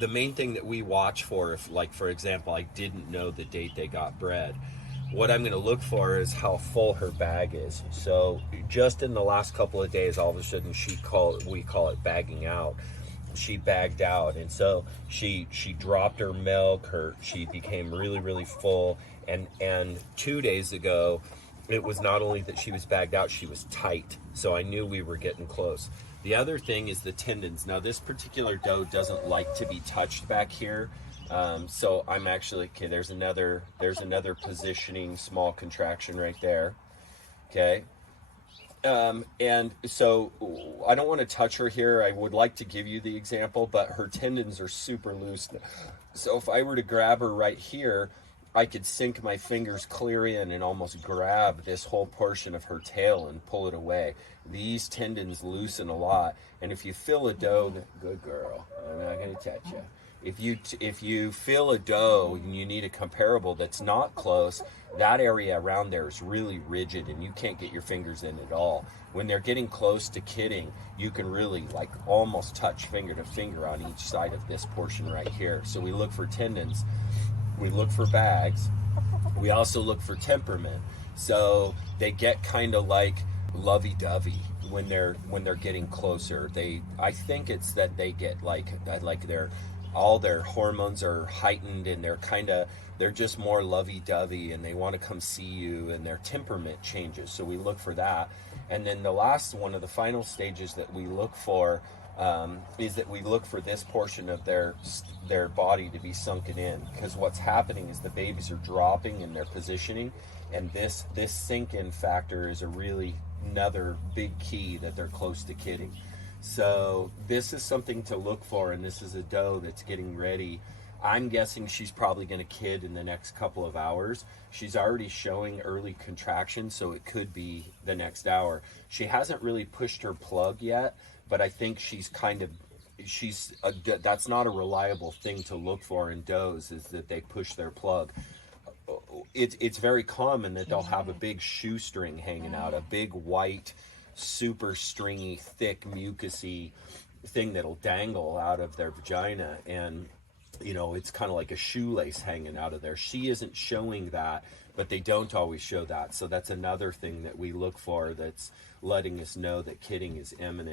The main thing that we watch for, if, like, for example, I didn't know the date they got bred, what I'm going to look for is how full her bag is. So just in the last couple of days, all of a sudden we call it bagging out. She bagged out, and so she dropped her milk. She became really full, and 2 days ago, it was not only that she was bagged out, she was tight. So I knew we were getting close. The other thing is the tendons. Now this particular doe doesn't like to be touched back here. So I'm actually, okay, there's another positioning small contraction right there. Okay. And so I don't want to touch her here. I would like to give you the example, but her tendons are super loose. So if I were to grab her right here, I could sink my fingers clear in and almost grab this whole portion of her tail and pull it away. These tendons loosen a lot. And if you feel a doe, good girl, I'm not going to touch you. If you feel a doe and you need a comparable that's not close, that area around there is really rigid and you can't get your fingers in at all. When they're getting close to kidding, you can really like almost touch finger to finger on each side of this portion right here. So we look for tendons, we look for bags, we also look for temperament. So they get kind of like lovey-dovey when they're getting closer. I think it's that they get like all their hormones are heightened and they're just more lovey-dovey and they want to come see you, and their temperament changes. So we look for that. And then the last one of the final stages that we look for is that we look for this portion of their body to be sunken in, because what's happening is the babies are dropping in their positioning, and this sink-in factor is another big key that they're close to kidding. So this is something to look for, and this is a doe that's getting ready. I'm guessing she's probably going to kid in the next couple of hours. She's already showing early contractions, so it could be the next hour. She hasn't really pushed her plug yet, but I think that's not a reliable thing to look for in does, is that they push their plug. It's very common that they'll have a big shoestring hanging out, a big white, super stringy, thick, mucusy thing that'll dangle out of their vagina, and it's kind of like a shoelace hanging out of there. She isn't showing that, but they don't always show that. So that's another thing that we look for that's letting us know that kidding is imminent.